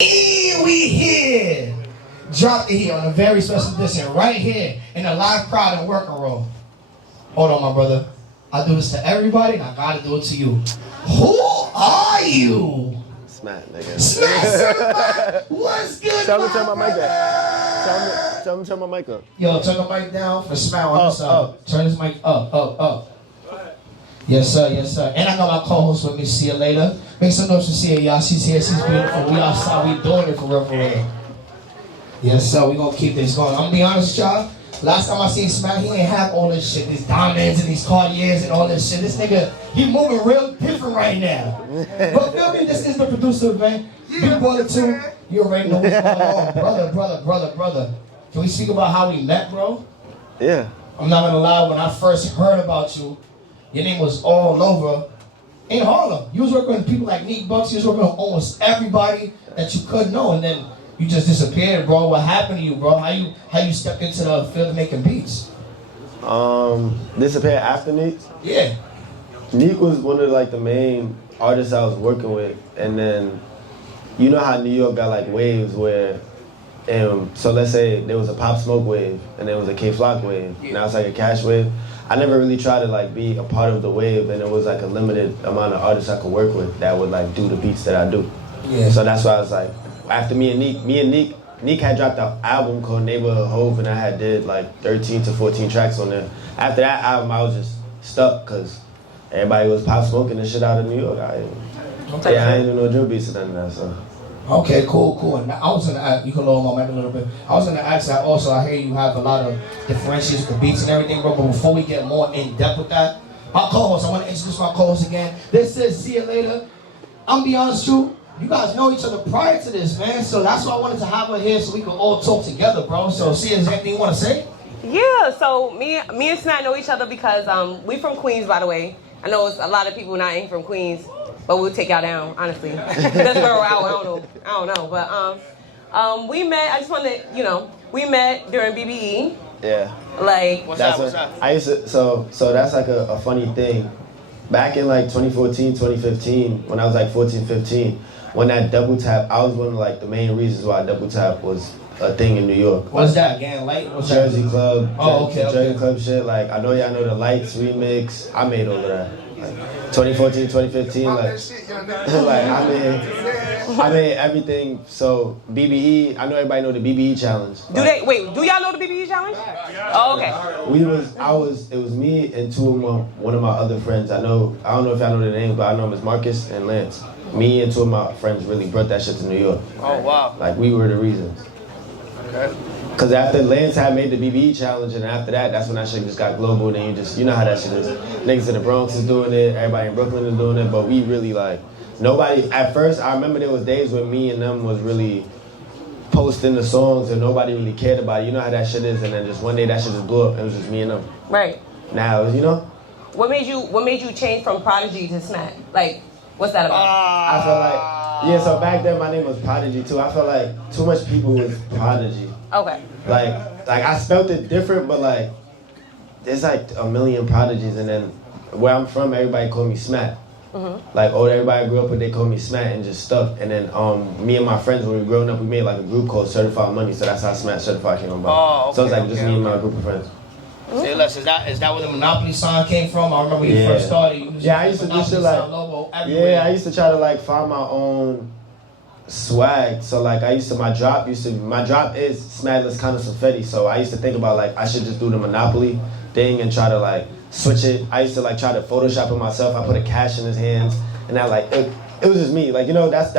We here. Dropped it here on a very special edition, right here in the live crowd and working room. Hold on, my brother. I do this to everybody, and I gotta do it to you. Who are you? Smatt, nigga. Smatt Sertified. What's good, Tell me to turn my mic up. Tell me to turn my mic up. Yo, turn the mic down for Smatt on this side. Turn this mic up. Yes, sir, yes, sir. And I got my co-host with me. See you later. Make some noise to see her, y'all. She's here, she's beautiful. We outside, we doing it for real, for real. Yes, sir, we gonna keep this going. I'm gonna be honest with y'all. Last time I seen Smatt, he ain't have all this shit, these diamonds and these Cartiers and all this shit. This nigga, he moving real different right now. But feel me, this is the producer, man. Big brother too. You already know what's going on. Brother. Can we speak about how we met, bro? Yeah. I'm not gonna lie, when I first heard about you, your name was all over in Harlem. You was working with people like Neat Bucks, you was working with almost everybody that you could know, and then you just disappeared, bro. What happened to you, bro? How you stepped into the field of making beats? Disappeared after Neek? Yeah. Neek was one of like the main artists I was working with, and then you know how New York got like waves where, so let's say there was a Pop Smoke wave and there was a K-Flock wave. Now it's like a Cash wave. I never really tried to like be a part of the wave, and it was like a limited amount of artists I could work with that would like do the beats that I do. Yeah. So that's why I was like, after me and Neek had dropped an album called Neighborhood Hove, and I had did like 13 to 14 tracks on there. After that album, I was just stuck because everybody was pop smoking and shit out of New York. I ain't do no drill beats or none of that, so. Okay, cool. And I was gonna ask, you can lower my mic a little bit. I was gonna ask that also. I hear you have a lot of differentiations with beats and everything, bro. But before we get more in depth with that, my co-host, I want to introduce my co-host again. This is See You Later. I'm be honest with you. You guys know each other prior to this, man. So that's why I wanted to have her here so we can all talk together, bro. So, see, is there anything you want to say? Yeah. So me and Smatt know each other because we from Queens, by the way. I know it's a lot of people not ain't from Queens. But we'll take y'all down, honestly. That's where we're out. I don't know. But we met. I just wanted to, we met during BBE. Yeah. Like, what's up? I used to. So that's like a funny thing. Back in like 2014, 2015, when I was like 14, 15, when that double tap, I was one of like the main reasons why double tap was a thing in New York. What's that again? Light? What's Jersey that? Club. Oh, okay. Jersey Club shit. Like I know y'all know the Lights remix. I made all of that. Like 2014, 2015, I made everything. So BBE, I know everybody know the BBE challenge. Do y'all know the BBE challenge? Oh, okay. It was me and one of my other friends. I don't know if y'all know their names, but I know them as Marcus and Lance. Me and two of my friends really brought that shit to New York. Oh, wow. Like we were the reasons. Okay. Cause after Lance had made the BBE challenge, and after that, that's when that shit just got global. And you know how that shit is. Niggas in the Bronx is doing it, everybody in Brooklyn is doing it, but we really like, nobody, at first, I remember there was days when me and them was really posting the songs and nobody really cared about it. You know how that shit is, and then just one day that shit just blew up, it was just me and them. Right. Now, What made you change from Prodigy to Smatt? Like, what's that about? I felt like, so back then my name was Prodigy too. I felt like too much people was Prodigy. Okay. Like I spelt it different, but like there's like a million Prodigies, and then where I'm from, everybody called me Smatt. Mm-hmm. Like everybody I grew up with, they called me Smatt and just stuck. And then me and my friends, when we were growing up, we made like a group called Certified Money, so that's how Smatt Certified came about. Oh, okay, so it's like just me and my group of friends. Say less, is that where the Monopoly sign came from? I remember when you first started. I used to do shit like I used to try to like find my own swag. So like my drop is Smattless kind of Confetti. So I used to think about like I should just do the Monopoly thing and try to like switch it. I used to like try to Photoshop it myself. I put a cash in his hands, and I like it was just me. Like I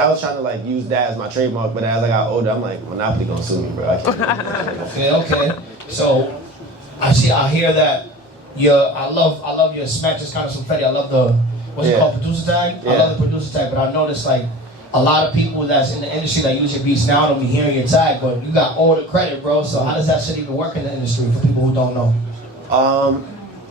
was trying to like use that as my trademark. But as I got older, I'm like Monopoly gonna sue me, bro. I can't. Okay. So I hear that I love your Smack just kind of Confetti. I love the it called, producer tag? Yeah. I love the producer tag, but I noticed like a lot of people that's in the industry that use your beats now don't be hearing your tag, but you got all the credit, bro. So how does that shit even work in the industry for people who don't know?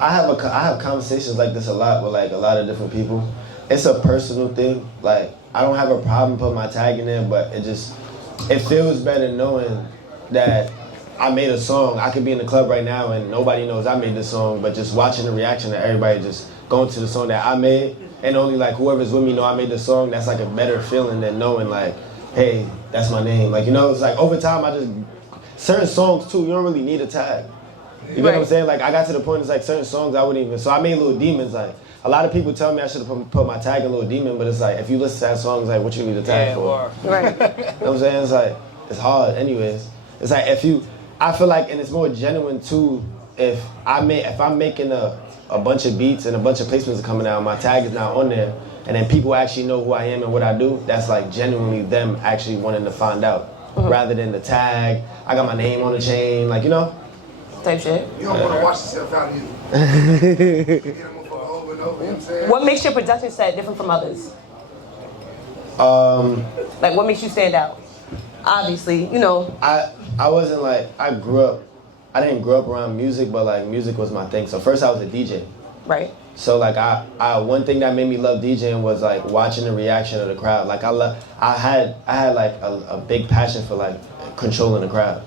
I have conversations like this a lot with like a lot of different people. It's a personal thing. Like I don't have a problem putting my tag in there, but it feels better knowing that I made a song. I could be in the club right now and nobody knows I made this song, but just watching the reaction of everybody just going to the song that I made, and only like whoever's with me know I made the song, that's like a better feeling than knowing like hey, that's my name. Like, you know, it's like over time, certain songs too, you don't really need a tag. You know what I'm saying? Like, I got to the point, it's like certain songs I wouldn't even, so I made Little Demons. Like, a lot of people tell me I should have put my tag in Little Demon, but it's like, if you listen to that song, it's like, what you need a tag for? Right. You know what I'm saying? It's like, it's hard anyways. It's like, I feel like, and it's more genuine too, if I'm making a bunch of beats and a bunch of placements are coming out, my tag is not on there, and then people actually know who I am and what I do, that's like genuinely them actually wanting to find out. Rather than the tag, I got my name on the chain, like, you know? Type shit. You don't want to watch yourself out either. What makes your production set different from others? Like, what makes you stand out? Obviously, you know. I wasn't like, I didn't grow up around music, but like music was my thing. So first I was a DJ. Right. So like I one thing that made me love DJing was like watching the reaction of the crowd. Like I had like a big passion for like controlling the crowd.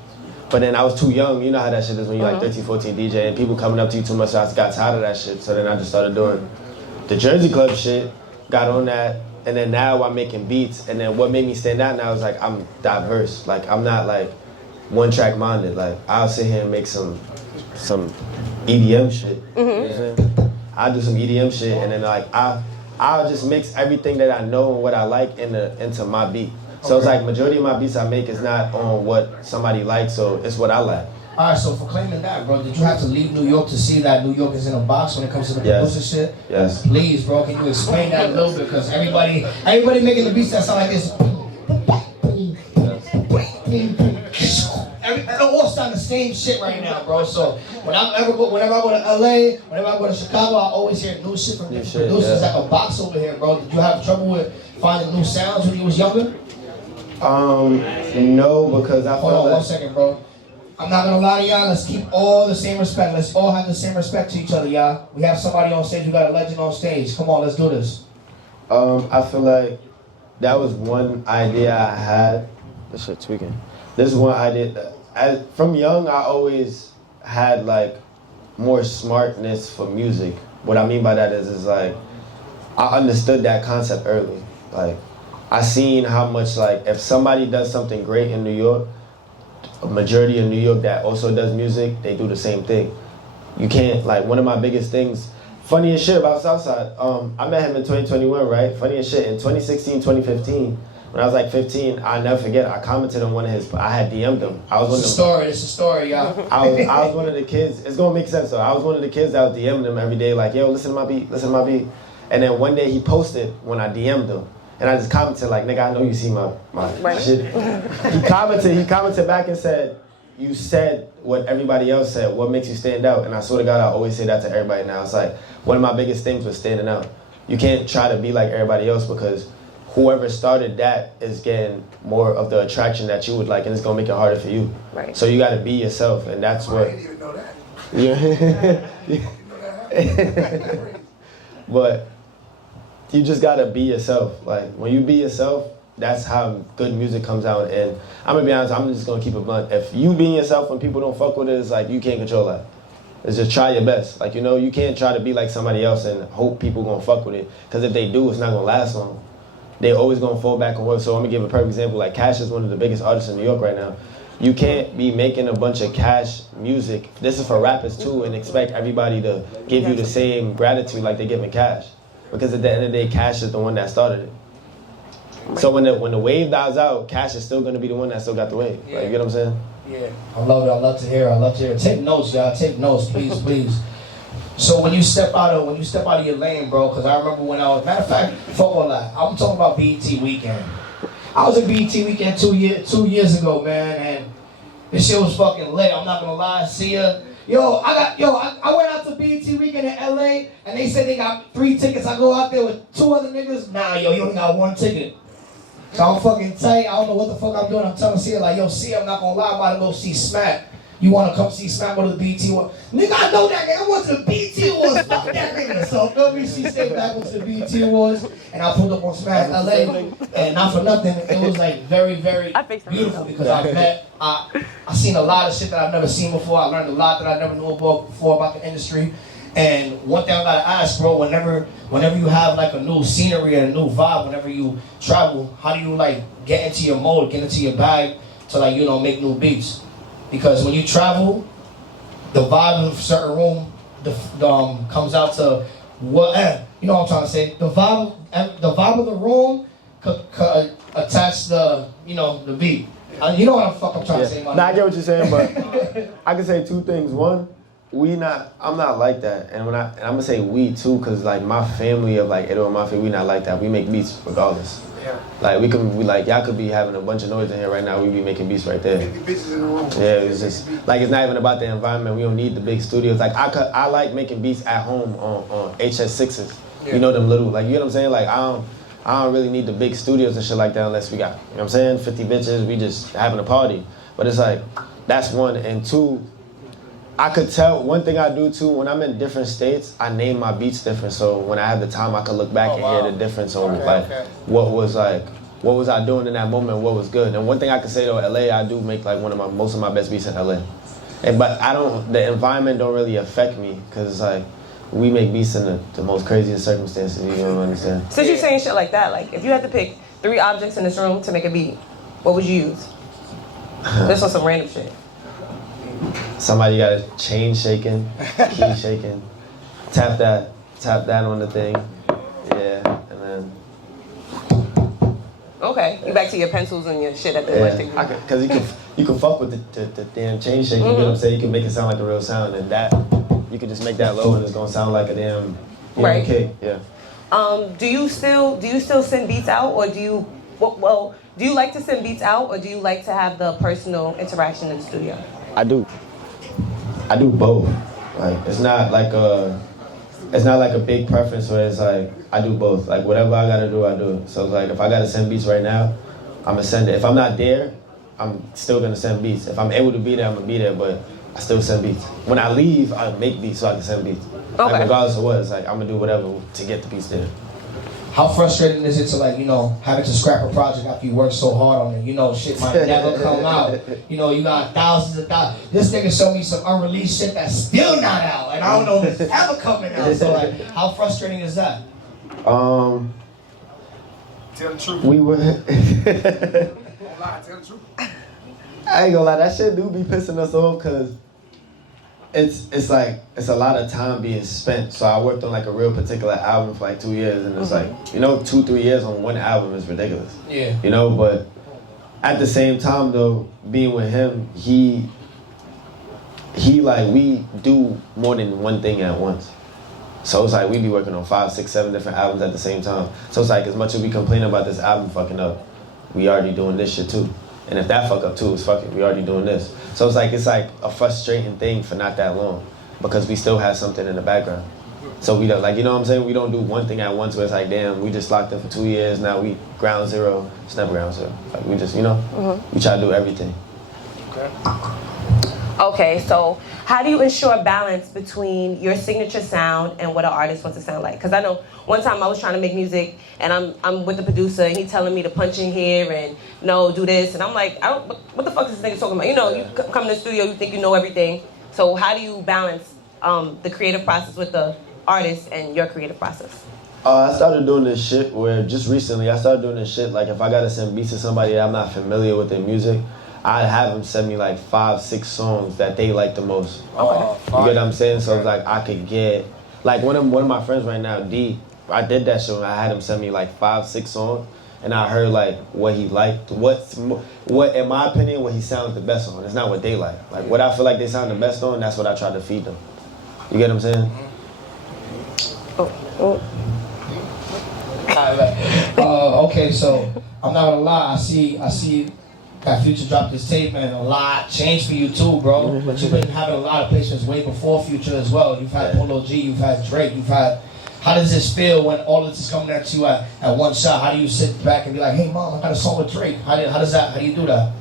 But then I was too young. You know how that shit is when you're like 13, 14 DJ and people coming up to you too much. So I got tired of that shit. So then I just started doing the Jersey Club shit, got on that. And then now I'm making beats. And then what made me stand out now is like I'm diverse. Like I'm not like one track minded. Like I'll sit here and make some EDM shit. You know what I'm saying? I'll do some EDM shit and then like I'll just mix everything that I know and what I like into my beat. So it's like majority of my beats I make is not on what somebody likes, so it's what I like. Alright, so for claiming that, bro, did you have to leave New York to see that New York is in a box when it comes to the producer shit? Yes. Please, bro, can you explain that a little bit? Because everybody making the beats that sound like this. It all sound the same shit right now, bro. So whenever I go to LA, whenever I go to Chicago, I always hear new shit from different producers. Like a box over here, bro. Did you have trouble with finding new sounds when you was younger? No, because I Hold on 1 second, bro. I'm not gonna lie to y'all. Let's keep all the same respect. Let's all have the same respect to each other, y'all. We have somebody on stage. We got a legend on stage. Come on, let's do this. I feel like that was one idea I had. This shit tweaking. This is one idea. From young, I always had like more smartness for music. What I mean by that is like I understood that concept early. Like I seen how much like if somebody does something great in New York, a majority of New York that also does music, they do the same thing. You can't, like, one of my biggest things, funny as shit about Southside, I met him in 2021, right? Funny as shit, in 2016, 2015, when I was like 15, I'll never forget, I commented on one of his, I had DM'd him. I was one of them. It's a story, y'all. I was one of the kids, it's gonna make sense though, I was one of the kids that was DM'ing him every day, like, yo, listen to my beat, listen to my beat. And then one day he posted when I DM'd him. And I just commented like, nigga, I know you see my shit. He commented back and said, you said what everybody else said. What makes you stand out? And I swear to God, I always say that to everybody now. It's like, one of my biggest things was standing out. You can't try to be like everybody else because whoever started that is getting more of the attraction that you would like, and it's gonna make it harder for you. Right. So you gotta be yourself, and that's what. I didn't even know that. Yeah. But you just gotta be yourself. Like when you be yourself, that's how good music comes out. And I'm gonna be honest, I'm just gonna keep it blunt. If you being yourself when people don't fuck with it, it's like you can't control that. It's just try your best. Like, you know, you can't try to be like somebody else and hope people gonna fuck with it. Cause if they do, it's not gonna last long. They always gonna fall back on work. So I'm gonna give a perfect example. Like Cash is one of the biggest artists in New York right now. You can't be making a bunch of Cash music. This is for rappers too, and expect everybody to give you the same gratitude like they giving Cash. Because at the end of the day, Cash is the one that started it. So when the wave dies out, Cash is still gonna be the one that still got the wave. Yeah. Like, you get what I'm saying? Yeah. I love to hear it. Take notes, y'all. Take notes, please, please. So when you step out of your lane, bro, because I remember when I was, matter of fact, fuck all that. I'm talking about BET Weekend. I was at BET Weekend 2 years ago, man, and this shit was fucking lit. I'm not gonna lie. See ya. I went out to BET Weekend in LA, and they said they got 3 tickets. I go out there with 2 other niggas. Nah, you only got 1 ticket. So I'm fucking tight. I don't know what the fuck I'm doing. I'm telling Sia, like, yo, Sia, I'm not gonna lie, I'm about to go see Smatt. You wanna come see Smatt, go to the BET Awards? Nigga, I know that nigga. I went to the BET Awards. Fuck that nigga. So feel me? She stayed back, went to the BET Awards, and I pulled up on Smatt LA. And not for nothing, it was like very, very beautiful because I seen a lot of shit that I've never seen before. I learned a lot that I never knew before about the industry. And one thing I gotta ask, bro, whenever you have like a new scenery and a new vibe, whenever you travel, how do you like get into your mode, get into your bag to like, you know, make new beats? Because when you travel, the vibe of a certain room comes out to what, you know what I'm trying to say? The vibe of the room could attach the beat. You know what I'm trying to say, man. Nah, I get what you're saying, but I can say two things. One, I'm not like that, and I'm gonna say we too, cause like my family of like Edo and Mafia, we not like that. We make beats regardless. Yeah. Like y'all could be having a bunch of noise in here right now. We be making beats right there. 50 bitches in the room. Yeah, it's just like it's not even about the environment. We don't need the big studios. Like I like making beats at home on HS6s. Yeah. You know them little, like, you know what I'm saying? Like I don't really need the big studios and shit like that unless we got, you know what I'm saying, 50 bitches, we just having a party. But it's like, that's one. And two, I could tell, one thing I do too, when I'm in different states, I name my beats different. So when I have the time, I could look back and hear the difference on what was I doing in that moment, what was good. And one thing I could say though, LA, I do make like most of my best beats in LA. But the environment don't really affect me, cause it's like, we make beats in the most craziest circumstances, you don't understand. Since you're saying shit like that, like if you had to pick 3 objects in this room to make a beat, what would you use? This was some random shit. Somebody got a chain shaking, key shaking, tap that on the thing, yeah, and then. Okay, you back to your pencils and your shit at the electric. Because you can fuck with the damn chain shaking, you know what I'm saying? You can make it sound like a real sound, and that, you can just make that low and it's gonna sound like a damn kick, yeah. Do you still send beats out, or do you like to send beats out, or do you like to have the personal interaction in the studio? I do both. Like it's not like a big preference where it's like I do both. Like whatever I gotta do, I do it. So like if I gotta send beats right now, I'm gonna send it. If I'm not there, I'm still gonna send beats. If I'm able to be there, I'm gonna be there, but I still send beats. When I leave, I make beats so I can send beats. Okay. Like regardless of what, it's like I'm gonna do whatever to get the beats there. How frustrating is it to like, you know, having to scrap a project after you work so hard on it? You know, shit might never come out. You know, you got thousands of thousands. This nigga showed me some unreleased shit that's still not out, and I don't know if it's ever coming out. So like, how frustrating is that? Tell the truth. We were. Don't lie, tell the truth. I ain't gonna lie, that shit do be pissing us off, cause it's like it's a lot of time being spent. So I worked on like a real particular album for like 2 years, and it's like, you know, 2-3 years on one album is ridiculous. Yeah. You know, but at the same time though, being with him, he like, we do more than one thing at once. So it's like we be working on 5, 6, 7 different albums at the same time. So it's like as much as we complain about this album fucking up, we already doing this shit too. And if that fuck up too, it's fucking, we already doing this. So it's like a frustrating thing for not that long, because we still have something in the background. So we don't, like, you know what I'm saying? We don't do one thing at once where it's like, damn, we just locked in for 2 years, now we ground zero. It's never ground zero. Like we just, you know, we try to do everything. Okay, so how do you ensure balance between your signature sound and what an artist wants to sound like? Because I know one time I was trying to make music, and I'm with the producer, and he's telling me to punch in here and no, do this, and I'm like, what the fuck is this nigga talking about? You know, you come to the studio, you think you know everything. So how do you balance the creative process with the artist and your creative process? I started doing this shit where just recently I started doing this shit like if I gotta send beats to somebody that I'm not familiar with their music, I'd have them send me like 5, 6 songs that they like the most. You get what I'm saying? So it's like I could get, like one of my friends right now, D, I did that show and I had him send me like 5, 6 songs, and I heard like what he liked, what in my opinion, what he sounded the best on. It's not what they like. Like what I feel like they sound the best on, that's what I try to feed them. You get what I'm saying? Okay, so I'm not gonna lie, I see that Future dropped this tape, and a lot changed for you too, bro. But you've been having a lot of patience way before Future as well. You've had Polo G, you've had Drake, you've had. How does this feel when all of this is coming at you at one shot? How do you sit back and be like, hey mom, I got a song with Drake? How do you do that?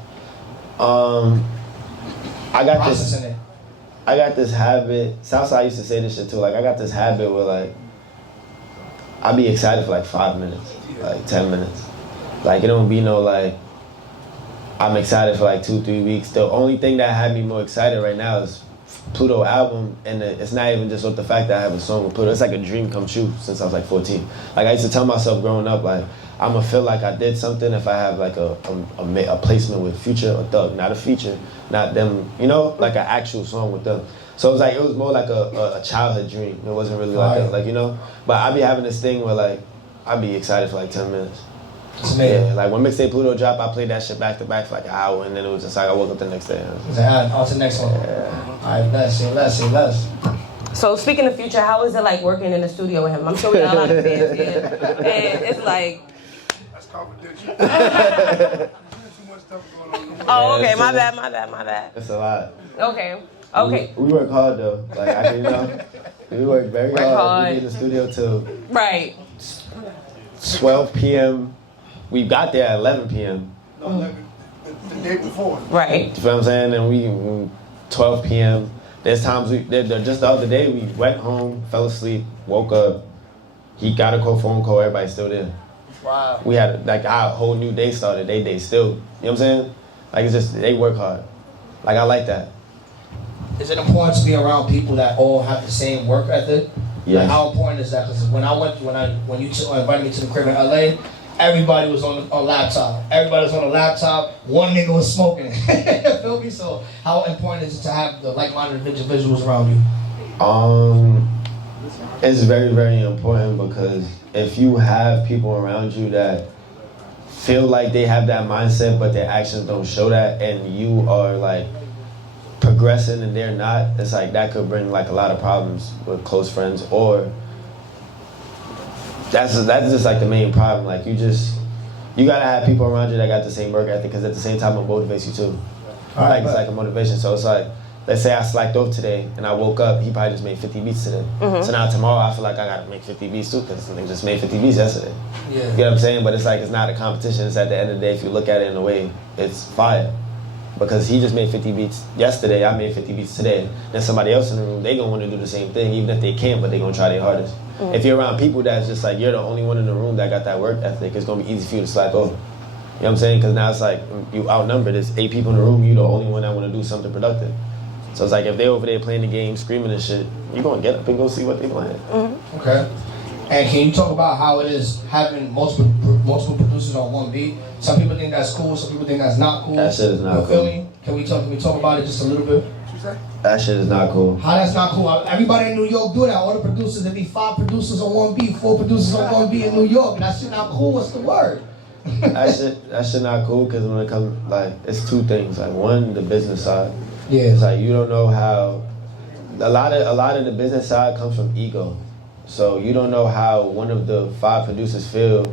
I got this habit. Southside used to say this shit too. Like I got this habit where like I be excited for like 5 minutes, like 10 minutes. Like it don't be no like I'm excited for like 2-3 weeks. The only thing that had me more excited right now is Pluto album, and it's not even just with the fact that I have a song with Pluto. It's like a dream come true since I was like 14. Like I used to tell myself growing up, like I'm gonna feel like I did something if I have like a placement with Future or Thug, not a feature, not them, you know, like an actual song with them. So it was more like a childhood dream. It wasn't really like you know. But I be having this thing where like I'd be excited for like 10 minutes. Yeah, like when Mixtape Pluto dropped, I played that shit back to back for like an hour, and then it was just like I woke up the next day. On to the next one. Yeah. All right, say less. So speaking of Future, how is it like working in the studio with him? I'm sure we got a lot of fans here, and it's like. That's confidential. Too much stuff going on. Oh, okay, my bad. It's a lot. Okay. We work hard though. Like I can, you know, we work very hard. We be in the studio till 12 p.m. We got there at 11 p.m. No, the day before. Right. You feel what I'm saying? And we 12 p.m. There's times just the other day we went home, fell asleep, woke up. He got a phone call. Everybody's still there. Wow. We had like our whole new day started. They still. You know what I'm saying? Like it's just they work hard. Like I like that. Is it important to be around people that all have the same work ethic? Yeah. Like how important is that? Because when you invited me to the crib in LA, everybody was on a laptop. Everybody was on a laptop. One nigga was smoking. Feel me? So how important is it to have the like-minded individuals around you? It's very, very important because if you have people around you that feel like they have that mindset but their actions don't show that, and you are like progressing and they're not, it's like that could bring like a lot of problems with close friends, or that's just like the main problem. Like you gotta have people around you that got the same work ethic, because at the same time it motivates you too. Like it's like a motivation. So it's like, let's say I slacked off today and I woke up, he probably just made 50 beats today. So now tomorrow I feel like I gotta make 50 beats too, because something just made 50 beats yesterday. Yeah. You know what I'm saying? But it's like, it's not a competition. It's at the end of the day, if you look at it in a way, it's fire. Because he just made 50 beats yesterday, I made 50 beats today. Then somebody else in the room, they gonna wanna do the same thing, even if they can't, but they gonna try their hardest. If you're around people that's just like, you're the only one in the room that got that work ethic, it's gonna be easy for you to slack over. You know what I'm saying? Because now it's like, you outnumbered, there's 8 people in the room, you the only one that wanna do something productive. So it's like, if they over there playing the game, screaming and shit, you gonna get up and go see what they playing. Okay. And can you talk about how it is having multiple producers on one beat? Some people think that's cool, some people think that's not cool. That shit is not you feel cool. Me? Can we talk about it just a little bit? What you say? That shit is not cool. How that's not cool? Everybody in New York do that. All the producers, there be 5 producers on one beat, 4 producers on one beat in New York. That shit not cool. What's the word? that shit not cool, because when it comes, like, it's 2 things. Like, one, the business side. Yeah. It's like, you don't know how, a lot of the business side comes from ego. So you don't know how one of the 5 producers feel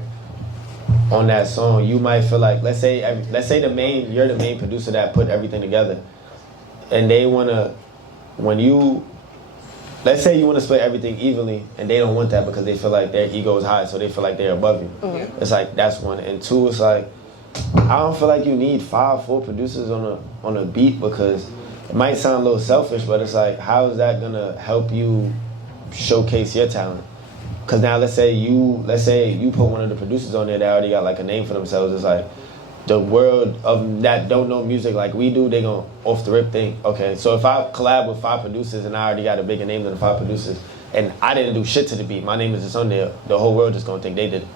on that song. You might feel like, let's say you're the main producer that put everything together, and they wanna, let's say you wanna split everything evenly, and they don't want that because they feel like their ego is high, so they feel like they're above you. It's like, that's one. And 2, it's like, I don't feel like you need 4 producers on a beat, because it might sound a little selfish, but it's like, how is that gonna help you showcase your talent? Because now let's say you put one of the producers on there that already got like a name for themselves. It's like, the world of that don't know music like we do, they gonna off the rip think, okay, so if I collab with 5 producers and I already got a bigger name than the 5 producers, and I didn't do shit to the beat, my name is just on there, the whole world just gonna think they did it.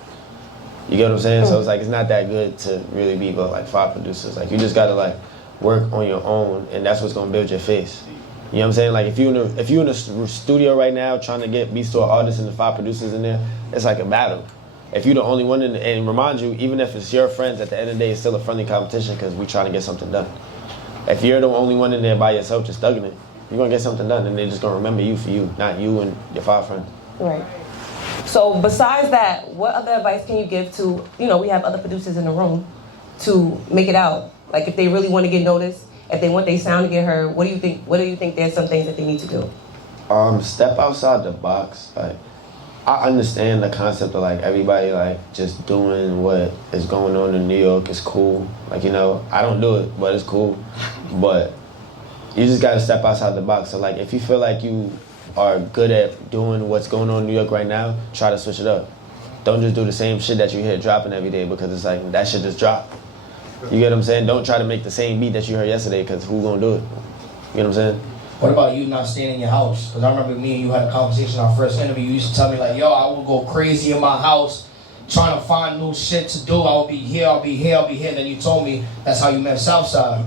You get what I'm saying? So it's like, it's not that good to really be but like 5 producers. Like, you just gotta like work on your own, and that's what's gonna build your face. You know what I'm saying? Like, if you in a studio right now trying to get beats to an artist and the 5 producers in there, it's like a battle. If you're the only one in, and remind you, even if it's your friends, at the end of the day, it's still a friendly competition, because we trying to get something done. If you're the only one in there by yourself just thugging it, you're gonna get something done, and they're just gonna remember you for you, not you and your 5 friends. Right. So besides that, what other advice can you give to, we have other producers in the room, to make it out? Like, if they really want to get noticed, if they want their sound to get heard, what do you think there's some things that they need to do? Step outside the box. Like, I understand the concept of like everybody like just doing what is going on in New York is cool. Like, I don't do it, but it's cool. But you just gotta step outside the box. So like, if you feel like you are good at doing what's going on in New York right now, try to switch it up. Don't just do the same shit that you hear dropping every day, because it's like, that shit just dropped. You get what I'm saying? Don't try to make the same beat that you heard yesterday, because who gonna do it? You get what I'm saying? What about you not staying in your house? Because I remember me and you had a conversation in our first interview. You used to tell me like, yo, I would go crazy in my house trying to find new shit to do. I'll be here, I'll be here, I'll be here. Then you told me that's how you met Southside.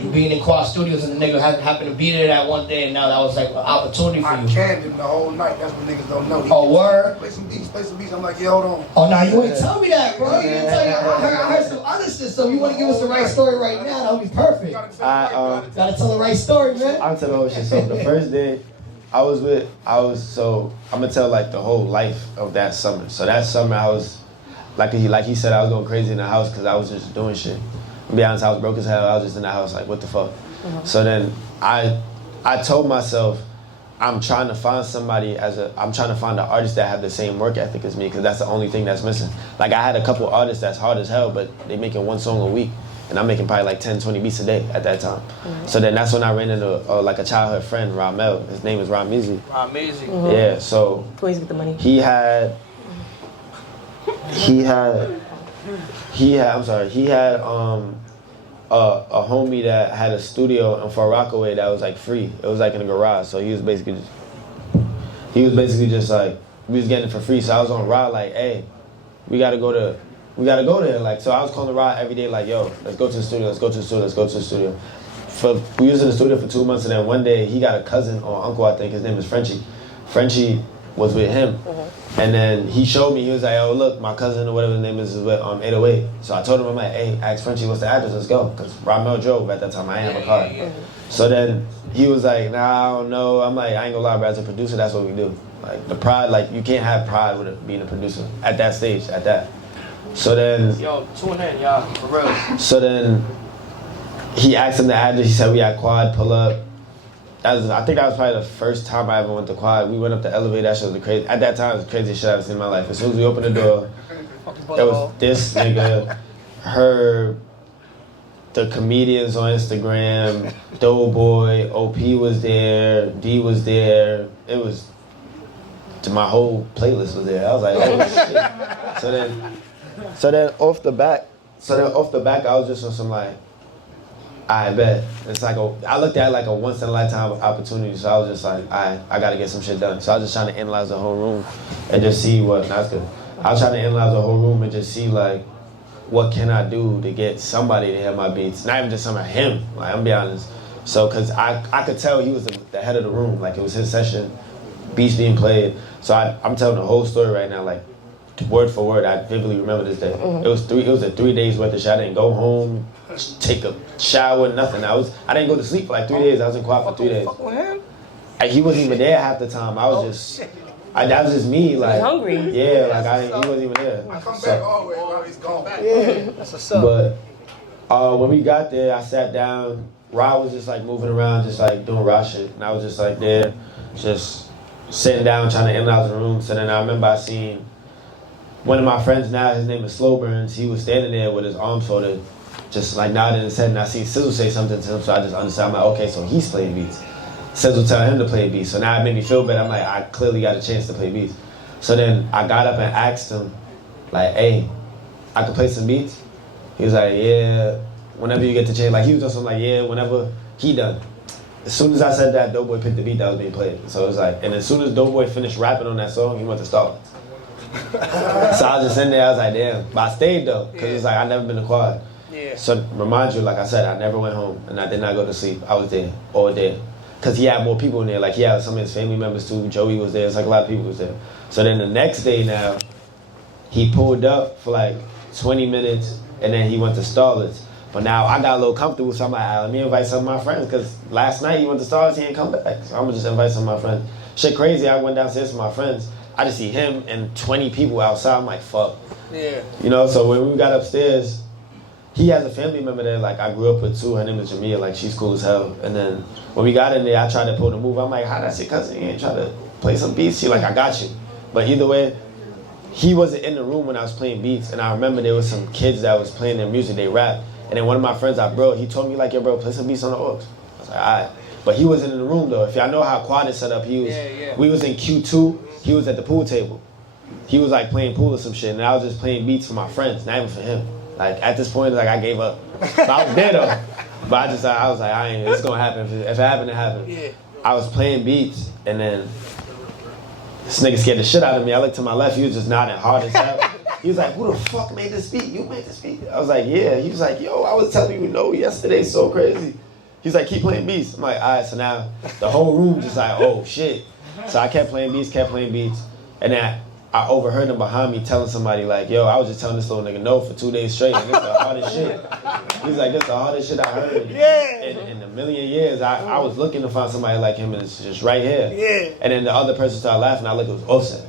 You being in Quad Studios and the nigga happened to be there that one day, and now that was like an opportunity for you. I canned him the whole night. That's what niggas don't know. Oh, word? Play some beats. I'm like, yeah, hold on. Oh, now you ain't tell me that, bro. You didn't tell me. I heard some other shit, so you want to give us the right story right now, that would be perfect. I Gotta tell the right story, man. I'm telling the whole shit. So the first day I'm gonna tell like the whole life of that summer. So that summer I was, like he said, I was going crazy in the house because I was just doing shit. To be honest, I was broke as hell. I was just in the house like, what the fuck? So then I told myself, I'm trying to find I'm trying to find an artist that have the same work ethic as me, because that's the only thing that's missing. Like I had a couple artists that's hard as hell, but they making one song a week. And I'm making probably like 10, 20 beats a day at that time. So then that's when I ran into like a childhood friend, Ramel. His name is Ramizi. Ramizi. Yeah, so Please get the money. he had a homie that had a studio in Far Rockaway that was like free. It was like in a garage. So he was basically just like, we was getting it for free. So I was on Rod like, hey, we gotta go there. Like, so I was calling Rod every day like, yo, let's go to the studio. We was in the studio for 2 months, and then one day he got a cousin or uncle, I think his name is Frenchie. Frenchie was with him. And then he showed me, he was like, oh, look, my cousin or whatever his name is with 808. So I told him, I'm like, hey, ask Frenchie what's the address, let's go. Because Ramel drove at that time, I didn't have a car. So then he was like, nah, I don't know. I'm like, I ain't gonna lie, bro, as a producer, that's what we do. Like, the pride, like, you can't have pride with being a producer at that stage, at that. So then... Yo, tune in, y'all, for real. So then he asked him the address, he said we had Quad, pull up. I think that was probably the first time I ever went to Quad. We went up the elevator, that shit was crazy. At that time, it was the craziest shit I've seen in my life. As soon as we opened the door, there was this nigga, the comedians on Instagram, Doughboy, OP was there, D was there. It was, my whole playlist was there. I was like, oh shit. So then off the back, I was just on some like, I bet. It's like I looked at it like a once in a lifetime opportunity, so I was just like, I gotta get some shit done. So I was just trying to analyze the whole room and just see that's good. I was trying to analyze the whole room and just see like, what can I do to get somebody to hear my beats? Not even just some of him, like I'm be honest. So, cause I could tell he was the head of the room, like it was his session, beats being played. So I'm telling the whole story right now, like word for word. I vividly remember this day. It was 3 days worth of shit. I didn't go home, take a shower, nothing. I didn't go to sleep for like 3 days. I was in Quad for 3 days. He wasn't even there half the time. That was just me. Like, he was hungry. Yeah, like he wasn't even there. I come back always while he's gone. Yeah, that's what's up. But when we got there, I sat down. Rod was just like moving around, just like doing Rod shit, and I was just like there, just sitting down, trying to analyze the room. So then I remember I seen one of my friends now, his name is Slowburns, he was standing there with his arms folded, just like nodding his head, and I seen Sizzle say something to him, so I just understood. I'm like, okay, so he's playing beats. Sizzle tell him to play beats, so now it made me feel better. I'm like, I clearly got a chance to play beats. So then I got up and asked him, like, hey, I could play some beats? He was like, yeah, whenever you get the chance. Like, he was just like, yeah, whenever he done. As soon as I said that, Doughboy picked the beat that was being played. So it was like, and as soon as Doughboy finished rapping on that song, he went to Starlets. So I was just in there, I was like, damn. But I stayed though, because it's like, I never been to Quad. Yeah. So remind you, like I said, I never went home and I did not go to sleep. I was there all day. Because he had more people in there. Like he had some of his family members too. Joey was there. It's like a lot of people was there. So then the next day now, he pulled up for like 20 minutes and then he went to Starlets. But now I got a little comfortable, so I'm like, let me invite some of my friends, because last night he went to Starlets, he ain't come back. So I'm gonna just invite some of my friends. Shit crazy, I went downstairs with my friends. I just see him and 20 people outside. I'm like, fuck. Yeah. You know, so when we got upstairs, he has a family member there, like I grew up with too. Her name is Jamia, like she's cool as hell. And then when we got in there, I tried to pull the move. I'm like, how'd I say, cousin, you ain't try to play some beats? She like, I got you. But either way, he wasn't in the room when I was playing beats. And I remember there was some kids that was playing their music, they rap. And then one of my friends, he told me like, yo bro, play some beats on the aux. I was like, all right. But he wasn't in the room though. If y'all know how Quad is set up, we was in Q2, he was at the pool table. He was like playing pool or some shit, and I was just playing beats for my friends, not even for him. Like at this point, like I gave up. But I was there though. But I was like, it's gonna happen. If it happened, it happened. Yeah. I was playing beats, and then this nigga scared the shit out of me. I looked to my left, he was just nodding hard as hell. He was like, who the fuck made this beat? You made this beat? I was like, yeah. He was like, yo, I was telling you no yesterday, so crazy. He's like, keep playing beats. I'm like, all right, so now the whole room just like, oh shit. So I kept playing beats, and then I overheard him behind me telling somebody like, yo, I was just telling this little nigga no for 2 days straight, and this the hardest shit. He's like, this the hardest shit I heard in a million years. I was looking to find somebody like him, and it's just right here. Yeah. And then the other person started laughing, I looked, it was Offset.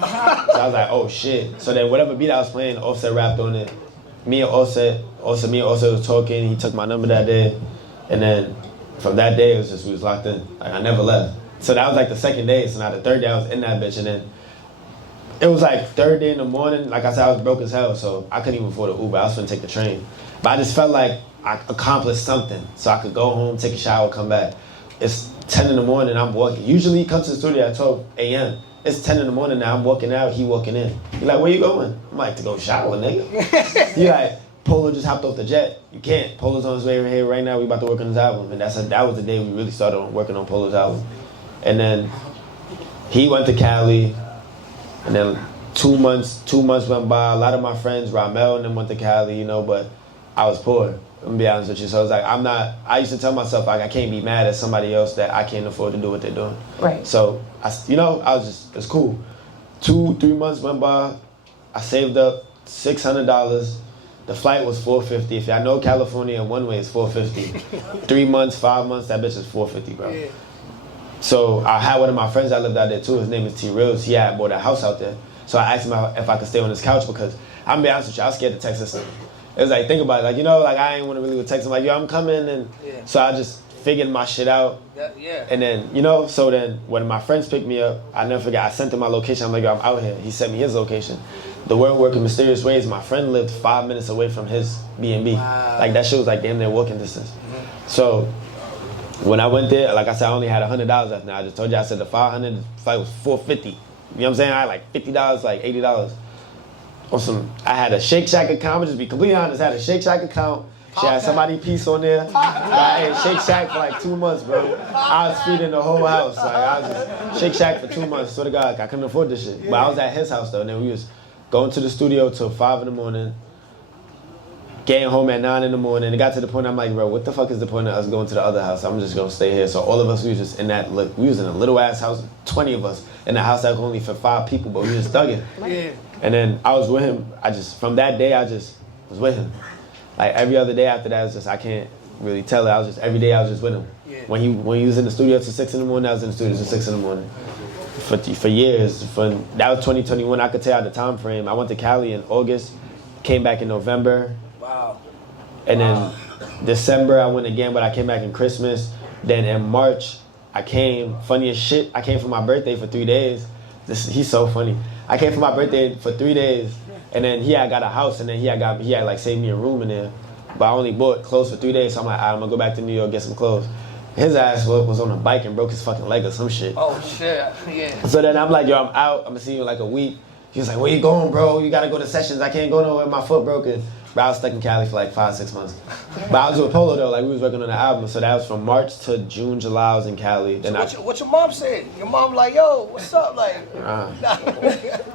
So I was like, oh shit. So then whatever beat I was playing, Offset rapped on it. Me and Offset was talking, he took my number that day, and then from that day, it was just, we was locked in. Like, I never left. So that was like the second day, so now the third day I was in that bitch, and then it was like third day in the morning. Like I said, I was broke as hell, so I couldn't even afford an Uber. I was gonna take the train. But I just felt like I accomplished something, so I could go home, take a shower, come back. It's 10 in the morning, I'm walking. Usually he comes to the studio at 12 a.m. It's 10 in the morning now, I'm walking out, he walking in. He like, where you going? I'm like, to go shower, nigga. He like, Polo just hopped off the jet. You can't. Polo's on his way here right now. We about to work on his album. And that was the day we really started working on Polo's album. And then he went to Cali. And then 2 months went by. A lot of my friends, Ramel and them went to Cali, you know, but I was poor. I'm gonna be honest with you. So I was like, I used to tell myself, like, I can't be mad at somebody else that I can't afford to do what they're doing. Right. So, it's cool. 2-3 months went by. I saved up $600. The flight was $450. If y'all know California, one way is $450. 3 months, 5 months, that bitch is $450, bro. Yeah. So I had one of my friends that lived out there too. His name is T. Reels. He had bought a house out there. So I asked him if I could stay on his couch because I'm gonna be honest with you, I was scared to text him. It was like, think about it, like, you know, like I ain't want to really text him like, yo, I'm coming, and so I just figured my shit out. And then, you know, so then when my friends picked me up, I never forget, I sent him my location. I'm like, yo, I'm out here. He sent me his location. The world worked in mysterious ways. My friend lived 5 minutes away from his B&B. Wow. Like that shit was like damn near walking distance. Mm-hmm. So when I went there, like I said, I only had $100 left. Now I just told you, I said the $500 flight was $450. You know what I'm saying? I had like $50, like $80. Awesome. I had a Shake Shack account. I'm gonna just be completely honest. I had a Shake Shack account. She had somebody piece on there. I ate Shake Shack for like 2 months, bro. I was feeding the whole house. Like I was just Shake Shack for 2 months. Swear to God, I couldn't afford this shit. But I was at his house though, and then we was going to the studio till 5 in the morning. Getting home at 9 in the morning. It got to the point I'm like, bro, what the fuck is the point of us going to the other house? I'm just gonna stay here. So all of us, we was just in that, look, we was in a little ass house, 20 of us, in a house that was only for 5 people, but we just thugging. Yeah. And then I was with him. From that day, I just was with him. Like every other day after that, it's just, I can't really tell it. Every day I was just with him. Yeah. When he was in the studio till 6 in the morning, I was in the studio till 6 in the morning. For years, that was 2021. I could tell the time frame. I went to Cali in August, came back in November. Wow. And then December I went again, but I came back in Christmas. Then in March I came. Funny as shit, I came for my birthday for 3 days. He's so funny. I came for my birthday for 3 days, and then he had got a house, and then he had like saved me a room in there. But I only bought clothes for 3 days, so I'm like, I'm gonna go back to New York, get some clothes. His ass was on a bike and broke his fucking leg or some shit. Oh shit, yeah. So then I'm like, yo, I'm out. I'm gonna see you in like a week. He was like, where you going, bro? You gotta go to sessions. I can't go nowhere. My foot broken. But I was stuck in Cali for like 5-6 months. But I was with Polo though. Like we was working on the album. So that was from March to June, July. I was in Cali. Then what your mom said? Your mom like, yo, what's up? Like,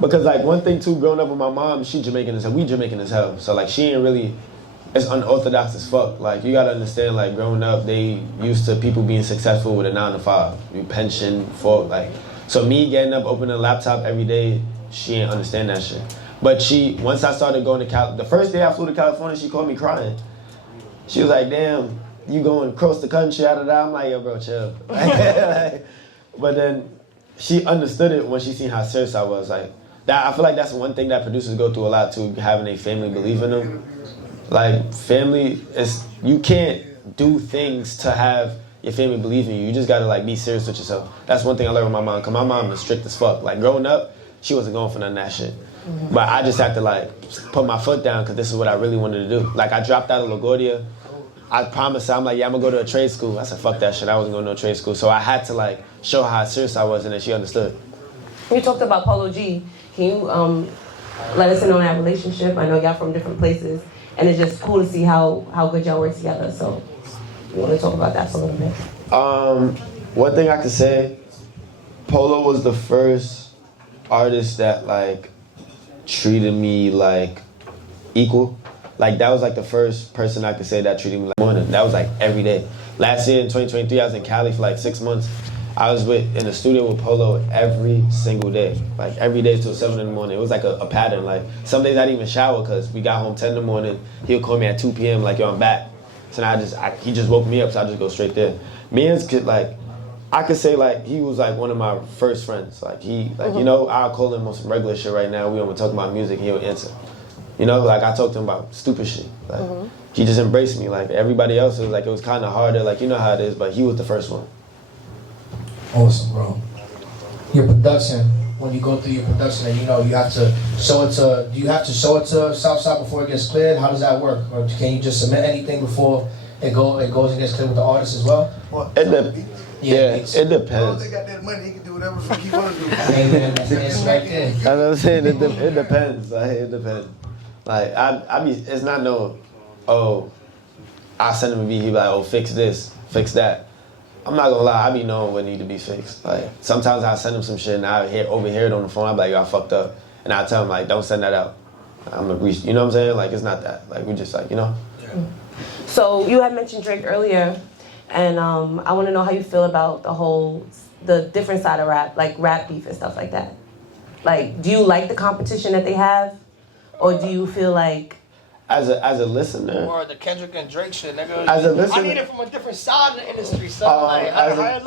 because like one thing too, growing up with my mom, she Jamaican as hell. We Jamaican as hell. So like she ain't really. It's unorthodox as fuck. Like you gotta understand, like growing up, they used to people being successful with a 9-to-5, pension, like. So me getting up, opening a laptop every day, she ain't understand that shit. But once I started going to Cali, the first day I flew to California, she called me crying. She was like, "Damn, you going across the country out of that?" I'm like, "Yo, bro, chill." But then she understood it when she seen how serious I was. Like that, I feel like that's one thing that producers go through a lot too, having a family believe in them. Like family you can't do things to have your family believe in you. You just gotta like be serious with yourself. That's one thing I learned with my mom, cause my mom was strict as fuck. Like growing up, she wasn't going for none of that shit. Mm-hmm. But I just had to like put my foot down, cause this is what I really wanted to do. Like I dropped out of LaGuardia. I promised her, I'm like, yeah, I'm gonna go to a trade school. I said, fuck that shit, I wasn't going to no trade school. So I had to like show her how serious I was, and then she understood. You talked about Polo G. Can you let us in on that relationship? I know y'all from different places. And it's just cool to see how good y'all work together. So you want to talk about that for a little bit? One thing I could say, Polo was the first artist that like treated me like equal. Like that was like the first person I could say that treated me like morning. That was like every day. Last year in 2023, I was in Cali for like 6 months. I was in the studio with Polo every single day. Like every day till 7 in the morning. It was like a pattern. Like some days I didn't even shower because we got home 10 in the morning. He'll call me at 2 p.m. like, yo, I'm back. So now he just woke me up, so I just go straight there. Me and kid, like, I could say like he was like one of my first friends. Like you know, I'll call him on some regular shit right now. We don't talk about music, he'll answer. You know, like I talked to him about stupid shit. Like he just embraced me. Like everybody else, it was kind of harder. Like you know how it is, but he was the first one. Awesome, bro. Your production, when you go through your production, and you know you have to show it to. Do you have to show it to Southside before it gets cleared? How does that work? Or can you just submit anything before it goes and gets cleared with the artist as well? It depends. They got that money, he can do whatever he want to do. Amen. It's right there. That's what I'm saying. It depends. Like, it depends. Like it's not no, oh, I send him a beat. He be like, oh, fix this, fix that. I'm not gonna lie. I be knowing what need to be fixed. Like sometimes I send him some shit and I overhear it on the phone. I be like, yo, I fucked up, and I tell him like, don't send that out. I'm gonna reach. You know what I'm saying? Like it's not that. Like we just like you know. Yeah. So you had mentioned Drake earlier, and I want to know how you feel about the different side of rap, like rap beef and stuff like that. Like, do you like the competition that they have, or do you feel like as a listener, or the Kendrick and Drake shit, nigga? As a listener, I need it from a different side of the industry, so like how I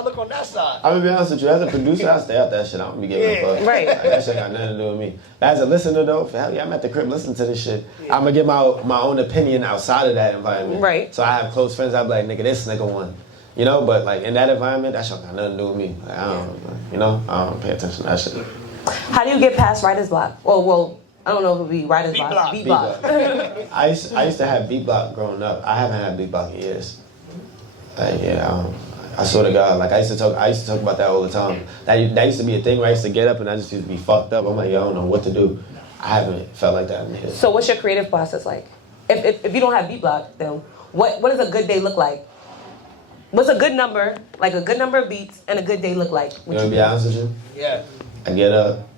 look on that side. I'm gonna be honest with you. As a producer, I stay out that shit. I don't be giving a fuck. Right. Like, that shit got nothing to do with me. But as a listener though, hell yeah, I'm at the crib listening to this shit. I'm gonna give my own opinion outside of that environment. Right. So I have close friends. I be like, nigga, this nigga won. You know, but like in that environment, that shit got nothing to do with me. Like, I don't pay attention to that shit. How do you get past writer's block? Well, I don't know if it would be writer's block. Beat block. I used to have beat block growing up. I haven't had beat block in years. Like, I swear to God, like I used to talk about that all the time. That used to be a thing where I used to get up and I just used to be fucked up. I'm like, yo, I don't know what to do. I haven't felt like that in years. So what's your creative process like? If you don't have beat block, then what does a good day look like? What's a good number, like a good number of beats, and a good day look like? You want to be honest with you? Yeah. I get up,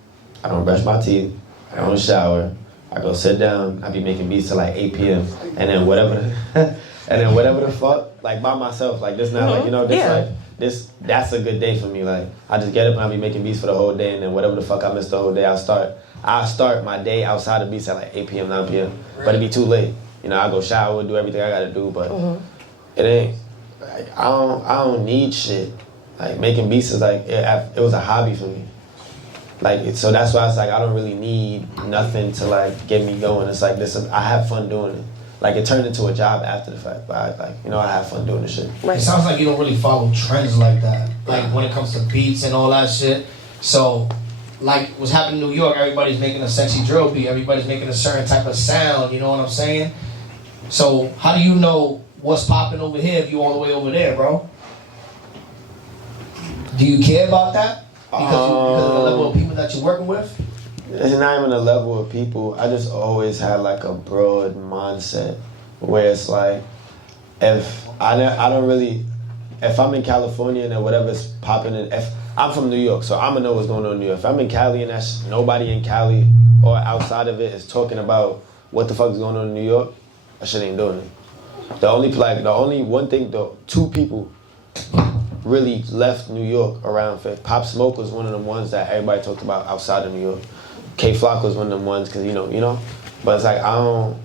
I don't brush my teeth, I don't shower, I go sit down, I be making beats till like 8 p.m. and then whatever the fuck, like by myself, like this not like, you know, that's a good day for me. Like I just get up and I be making beats for the whole day, and then whatever the fuck I missed the whole day, I'll start my day outside of beats at like 8 p.m., 9 p.m. But it be too late. You know, I go shower, do everything I gotta do, but it ain't, like, I don't need shit. Like making beats is like, it was a hobby for me. Like, so that's why it's like, I don't really need nothing to like get me going. It's like this, I have fun doing it. Like it turned into a job after the fact, but I have fun doing the shit. It sounds like you don't really follow trends like that. Like when it comes to beats and all that shit. So, like what's happening in New York, everybody's making a sexy drill beat. Everybody's making a certain type of sound, you know what I'm saying? So how do you know what's popping over here if you all the way over there, bro? Do you care about that? Because of the level of people that you're working with? It's not even a level of people. I just always had like a broad mindset where it's like, if I'm in California and then whatever's popping in, if I'm from New York, so I'm gonna know what's going on in New York. If I'm in Cali and that's nobody in Cali or outside of it is talking about what the fuck is going on in New York, I shit ain't doing it. The only one thing, two people really left New York around. Pop Smoke was one of the ones that everybody talked about outside of New York. K Flock was one of them ones because you know, but it's like I don't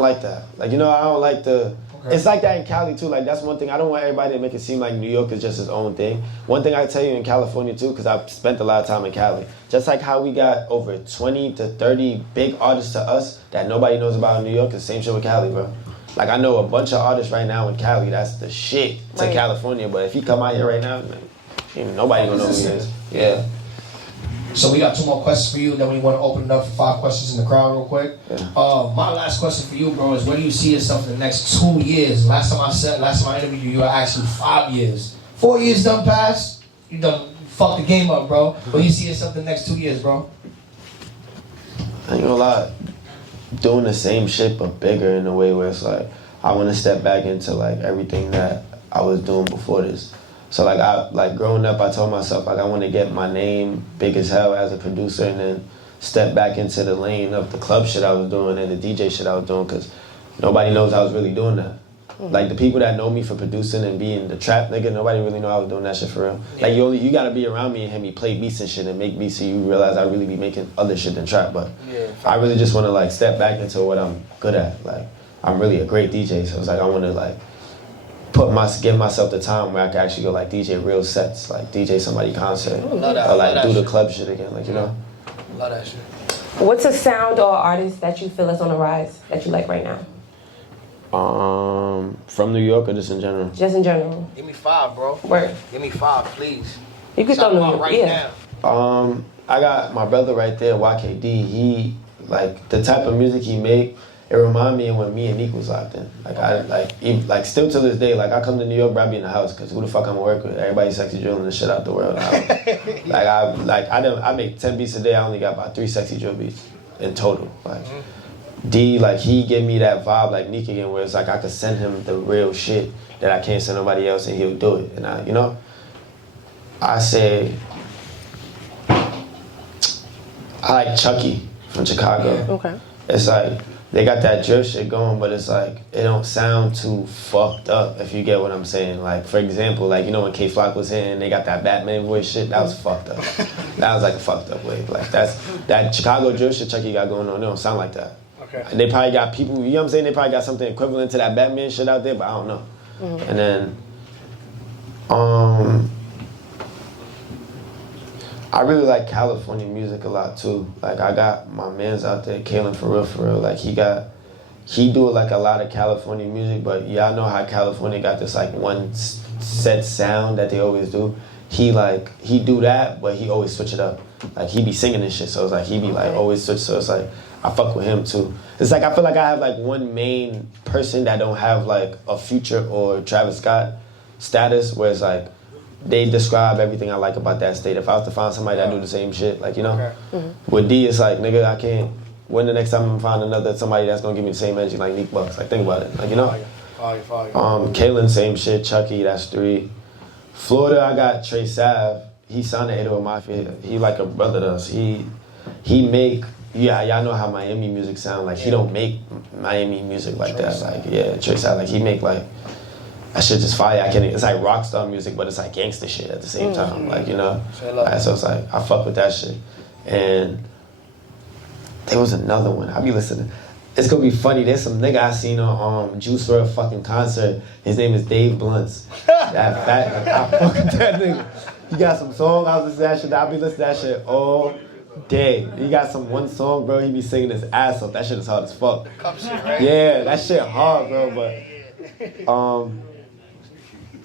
like that. Like I don't like the. Okay. It's like that in Cali too. Like that's one thing. I don't want everybody to make it seem like New York is just its own thing. One thing I tell you in California too, because I've spent a lot of time in Cali. Just like how we got over 20 to 30 big artists to us that nobody knows about in New York, it's the same shit with Cali, bro. Like I know a bunch of artists right now in Cali. That's the shit to California. But if he come out here right now, man, nobody gonna know who he is. Yeah. So we got 2 more questions for you, then we want to open it up for 5 questions in the crowd real quick. Yeah. My last question for you, bro, is where do you see yourself in the next 2 years? Last time I interviewed you, you were actually 5 years. 4 years done passed, you done fucked the game up, bro. Where do you see yourself in the next 2 years, bro? I ain't gonna lie, doing the same shit but bigger in a way where it's like, I want to step back into like everything that I was doing before this. So like growing up, I told myself like I want to get my name big as hell as a producer, and then step back into the lane of the club shit I was doing and the DJ shit I was doing, because nobody knows I was really doing that. Like the people that know me for producing and being the trap nigga, nobody really know I was doing that shit for real. Like you gotta be around me and hear me play beats and shit and make beats so you realize I really be making other shit than trap. But I really just wanna like step back into what I'm good at. Like I'm really a great DJ, so it's like I wanna like give myself the time where I can actually go like DJ real sets, like DJ somebody concert, or like do the club shit again, like you know. Love that shit. What's a sound or artist that you feel is on the rise that you like right now? From New York or just in general? Just in general. Give me 5, bro. Word. Give me 5, please. You can throw New York right now. I got my brother right there, YKD. He like the type of music he make. It remind me of when me and Neek was locked in. Like still to this day, like I come to New York, bro, I be in the house because who the fuck I'm gonna work with? Everybody sexy drilling the shit out the world. I make 10 beats a day. I only got about 3 sexy drill beats in total. Like D, like he give me that vibe like Neek again, where it's like I could send him the real shit that I can't send nobody else, and he'll do it. And I say I like Chucky from Chicago. Okay. It's like they got that drill shit going, but it's like it don't sound too fucked up, if you get what I'm saying. Like for example, like when K Flock was here and they got that Batman voice shit, that was fucked up. That was like a fucked up wave. Like that Chicago drill shit Chucky got going on. They don't sound like that. Okay. They probably got people, you know what I'm saying? They probably got something equivalent to that Batman shit out there, but I don't know. And then, I really like California music a lot too. Like I got my mans out there, Kalen for real. Like he do like a lot of California music, but y'all know how California got this like one set sound that they always do. He do that, but he always switch it up. Like he be singing and shit, so it's like he be like always switch. So it's like I fuck with him too. It's like I feel like I have like one main person that don't have like a Future or Travis Scott status, where it's like they describe everything I like about that state. If I was to find somebody that do the same shit, like with D, it's like nigga, I can't. When the next time I'm find somebody that's gonna give me the same energy like Neek Bucks? Like think about it, like Kalen, same shit. Chucky, that's 3. Florida, I got Trey Sav. He signed to 808 Mafia. He like a brother to us. He make. Yeah, y'all know how Miami music sound. Like he don't make Miami music like that. Like Trey Sav, like he make like that shit just fire. It's like rock star music, but it's like gangster shit at the same time. Like so it's like I fuck with that shit. And there was another one. I be listening. It's gonna be funny. There's some nigga I seen on Juice WRLD fucking concert. His name is Dave Blunts. That fat, I fuck with that nigga. He got some song. I was listening to that shit. I be listening to that shit all day. He got one song, bro. He be singing his ass off. That shit is hard as fuck. Cup shit, right? Yeah, that shit hard, bro. But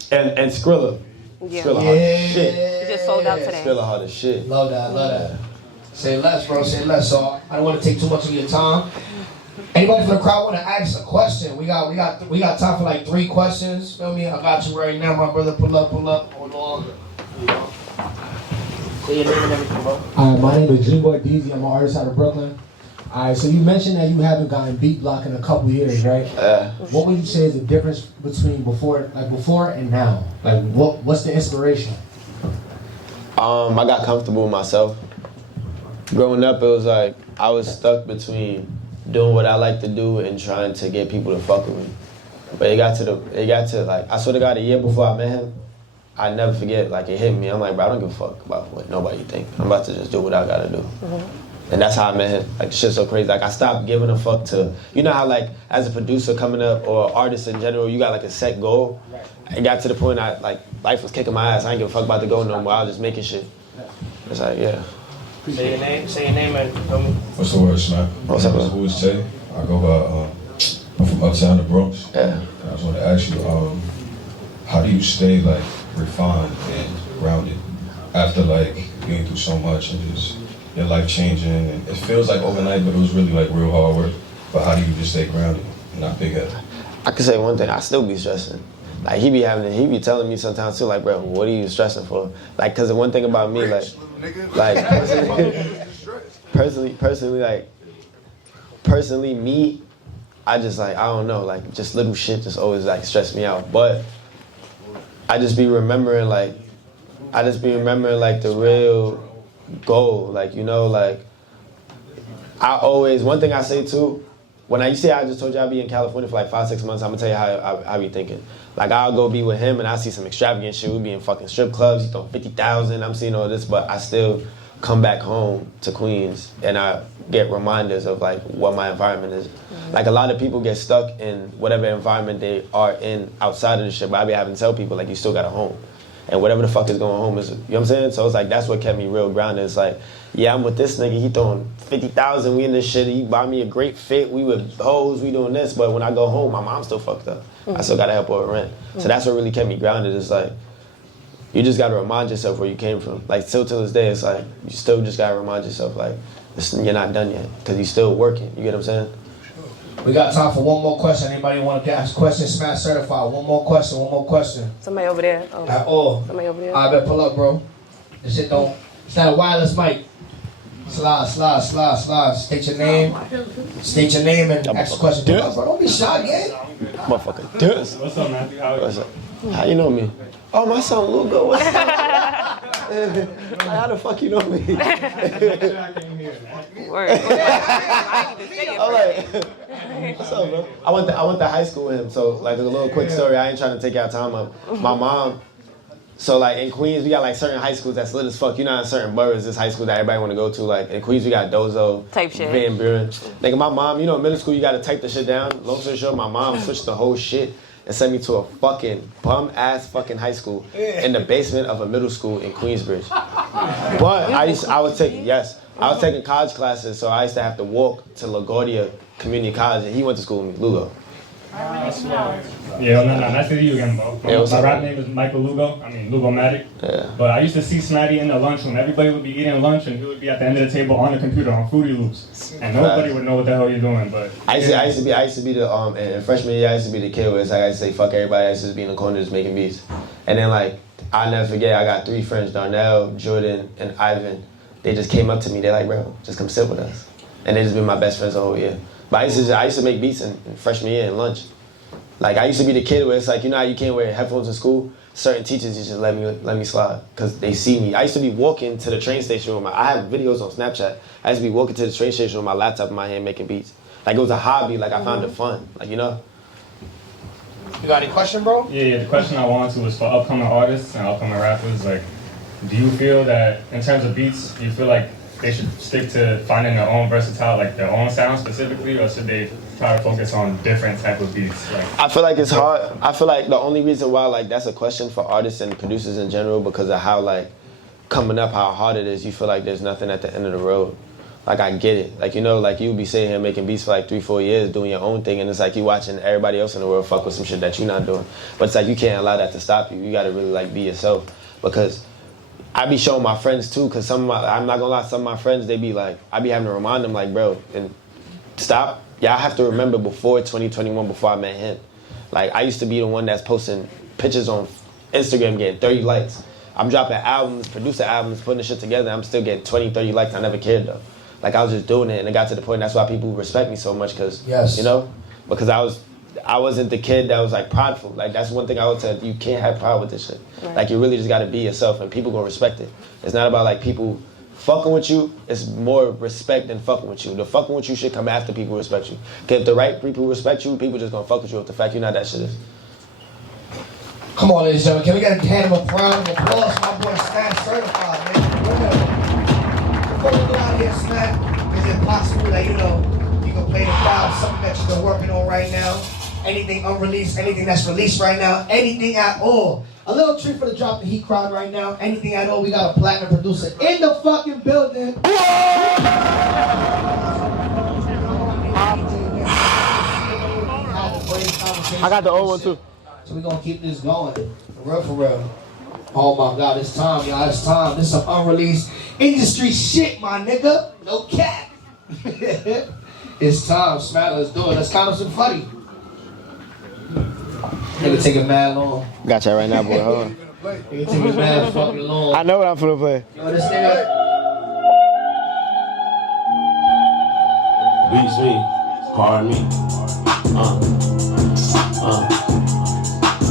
and Skrilla. Yeah. Skrilla hard as shit. It just sold out today. Skrilla hard as shit. Love that. Say less, bro. Say less. So I don't want to take too much of your time. Anybody from the crowd want to ask a question? We got time for like 3 questions. Feel me? I got you right now, my brother. Pull up. Hold on. Say your name and everything, bro. My name is G-Boy DZ. I'm an artist out of Brooklyn. Alright, so you mentioned that you haven't gotten beat block in a couple years, right? What would you say is the difference between before and now? Like, what's the inspiration? I got comfortable with myself. Growing up, it was like I was stuck between doing what I like to do and trying to get people to fuck with me. But it got to like, I swear to God, a year before I met him, I never forget, like it hit me. I'm like, bro, I don't give a fuck about what nobody think. I'm about to just do what I gotta do. And that's how I met him. Like, shit's so crazy. Like, I stopped giving a fuck to, you know how, like, as a producer coming up or artist in general, you got, like, a set goal? It got to the point life was kicking my ass. I ain't give a fuck about the goal no more. I was just making shit. It's like, yeah. Say your name and What's the word, Smatt? What's up, bro? Who is Tay? I go by, I'm from uptown, the Bronx. Yeah. I just wanted to ask you, how do you stay, like, refined and grounded after, like, being through so much and just your life changing, and it feels like overnight, but it was really like real hard work. But how do you just stay grounded and not big headed? I can say one thing, I still be stressing. Like he be telling me sometimes too, like, bro, what are you stressing for? Like, cause the one thing about me, personally me, I just like, I don't know, like just little shit just always like stress me out. But I just be remembering like the real goal. Like, you know, like one thing I say too, when I just told you I'd be in California for like 5-6 months, I'm gonna tell you how I be thinking. Like, I'll go be with him and I'll see some extravagant shit. We be in fucking strip clubs, he throw 50,000, I'm seeing all this, but I still come back home to Queens and I get reminders of like what my environment is. Like, a lot of people get stuck in whatever environment they are in outside of the shit, but I be having to tell people like, you still got a home. And whatever the fuck is going home is, you know what I'm saying? So it's like, that's what kept me real grounded. It's like, yeah, I'm with this nigga, he throwing 50,000, we in this shit, he buy me a great fit, we with hoes, we doing this, but when I go home, my mom's still fucked up. I still gotta help her with rent. So that's what really kept me grounded. It's like, you just gotta remind yourself where you came from. Like, still to this day, it's like, you still just gotta remind yourself, like, you're not done yet, because you're still working, you get what I'm saying? We got time for one more question. Anybody want to ask questions? Smatt Certified. One more question. Somebody over there. Oh. At all. Somebody over there. I better pull up, bro. This shit don't. It's not a wireless mic. Slide. State your name and ask a question. Pull up, bro. Don't be shy, gang. Motherfucker. Dust. What's up, man? What's up? How you know me? Oh, my son Lugo. What's up? How the fuck you know me? Word. I'm like, what's up, bro? I went to high school with him, so like a little quick story. I ain't trying to take y'all time up. My mom, so like in Queens, we got like certain high schools that's lit as fuck. You know, in certain boroughs, this high school that everybody want to go to. Like in Queens, we got Dozo, type shit. Van Buren. Like my mom, you know, in middle school, you got to type the shit down. Long story short, my mom switched the whole shit and sent me to a fucking bum-ass fucking high school in the basement of a middle school in Queensbridge. But I was taking college classes, so I used to have to walk to LaGuardia Community College, and he went to school with me, Lugo. Yeah, no, nice to meet you again, bro. Yeah, my rap name is Michael Lugo. I mean, Lugo-matic. Yeah. But I used to see Smatty in the lunchroom. Everybody would be eating lunch, and he would be at the end of the table on the computer on Fruity Loops, and nobody would know what the hell you're doing. But I used to be the in freshman year. I used to be the kid where it's like I used to say fuck everybody. I used to just be in the corner just making beats. And then like I'll never forget, I got 3 friends, Darnell, Jordan, and Ivan. They just came up to me. They're like, bro, just come sit with us. And they just been my best friends the whole year. But I used to make beats in freshman year and lunch. Like I used to be the kid where it's like, you know how you can't wear headphones in school? Certain teachers just let me slide because they see me. I used to be walking to the train station with I have videos on Snapchat. I used to be walking to the train station with my laptop in my hand making beats. Like it was a hobby, like I found it fun, like, you know? You got any question, bro? Yeah, the question I wanted to was for upcoming artists and upcoming rappers. Like, do you feel that in terms of beats, do you feel like they should stick to finding their own versatile, like their own sound specifically, or should they try to focus on different type of beats? Like, I feel like it's hard. I feel like the only reason why like that's a question for artists and producers in general because of how like coming up, how hard it is. You feel like there's nothing at the end of the road. Like I get it. Like, you know, like you be sitting here making beats for like 3-4 years doing your own thing, and it's like you watching everybody else in the world fuck with some shit that you're not doing. But it's like you can't allow that to stop you. You gotta really like be yourself because I be showing my friends too, cause I'm not gonna lie, some of my friends, they be like, I be having to remind them like, bro, and stop. Yeah, I have to remember before 2021, before I met him. Like I used to be the one that's posting pictures on Instagram getting 30 likes. I'm dropping albums, producing albums, putting the shit together, I'm still getting 20, 30 likes. I never cared though. Like I was just doing it and it got to the point, that's why people respect me so much, cause, you know, because I wasn't the kid that was like prideful. Like that's one thing I would say, you can't have pride with this shit. Right. Like you really just gotta be yourself and people gonna respect it. It's not about like people fucking with you, it's more respect than fucking with you. The fucking with you should come after people respect you. Cause if the right people respect you, people just gonna fuck with you with the fact you're not that shit is. Come on, ladies and gentlemen, can we get a hand of round of applause? My boy Smatt Certified, man. Before we get out of here, Smatt, is it possible that, you know, you can play the crowd something that you've been working on right now? Anything unreleased, anything that's released right now, anything at all. A little treat for the Drop the Heat crowd right now. Anything at all. We got a platinum producer in the fucking building. I got the old one too. So we're gonna keep this going. For real. Oh my God, it's time, y'all. It's time. This is some unreleased industry shit, my nigga. No cap. It's time. Smatt, let's do it. Let's count up some funny. Nigga take it mad long. Got you right now, boy. Hold on. Nigga take it mad fucking long. I know what I'm finna play. Yo, this nigga. Beats me. Pardon me.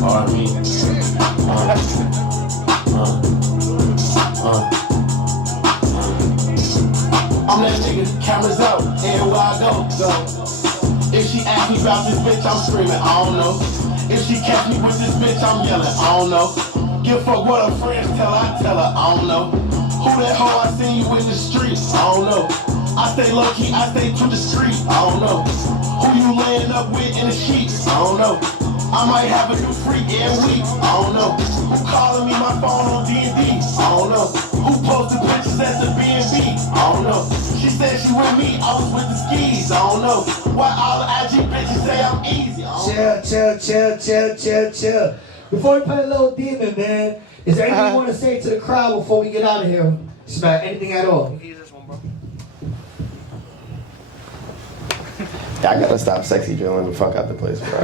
Pardon me. go. If she asks me about this bitch, I'm screaming, I don't know. If she catch me with this bitch, I'm yelling, I don't know. Give a fuck what her friends tell her, I tell her, I don't know. Who that hoe I seen you in the streets, I don't know. I stay low key, I stay to the street, I don't know. Who you laying up with in the sheets, I don't know. I might have a new freak every week, I don't know. Who calling me my phone on D&D, I don't know. Who posted pictures at the B&B, I don't know. She said she with me, I was with the skis, I don't know. Why all the IG bitches say I'm easy, I don't know. Chill. Before we play a little demon, man, is there anything you want to say to the crowd before we get out of here? Smatt, anything at all? I gotta stop sexy drilling the fuck out the place, bro.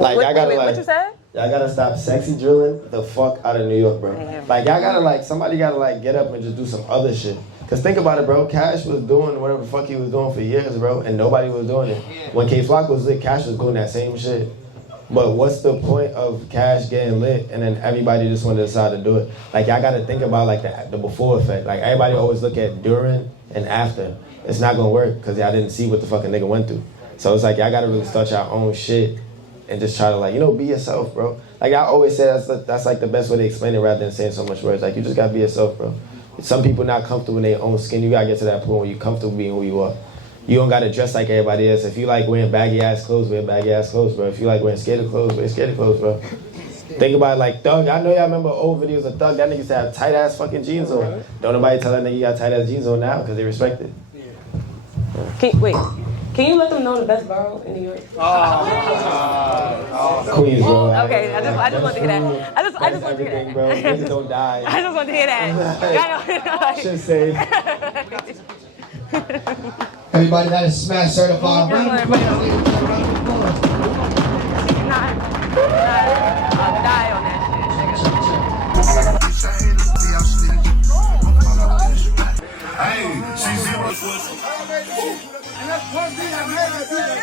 Like, what you said? Y'all gotta stop sexy drilling the fuck out of New York, bro. Like, y'all gotta, like, somebody gotta, like, get up and just do some other shit. Cause think about it, bro. Cash was doing whatever the fuck he was doing for years, bro, and nobody was doing it. When K-Flock was lit, Cash was doing that same shit. But what's the point of Cash getting lit and then everybody just want to decide to do it? Like, y'all gotta think about, like, the before effect. Like, everybody always look at during and after. It's not gonna work because y'all didn't see what the fucking nigga went through. So it's like, y'all gotta really start your own shit and just try to, like, you know, be yourself, bro. Like, I always say that's like the best way to explain it rather than saying so much words. Like, you just gotta be yourself, bro. Some people not comfortable in their own skin. You gotta get to that point where you're comfortable being who you are. You don't gotta dress like everybody else. If you like wearing baggy ass clothes, wear baggy ass clothes, bro. If you like wearing skater clothes, wear skater clothes, bro. Think about it like Thug. I know y'all remember old videos of Thug. That nigga used to have tight ass fucking jeans on. Don't nobody tell that nigga you got tight ass jeans on now because they respect it. Can you let them know the best borough in New York? Queens, bro. Okay, I just want to hear that. I just want to hear that. Bro. Niggas don't die. I just want to hear that. Should say. Everybody that is Smatt Certified. I'll die on that shit. Hey, she's zero. And that's one thing I made her do that.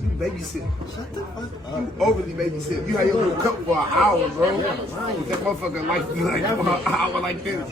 You babysit. Shut the fuck up. You overly babysit. You had your little cup for an hour, bro. That motherfucker like for an hour like this.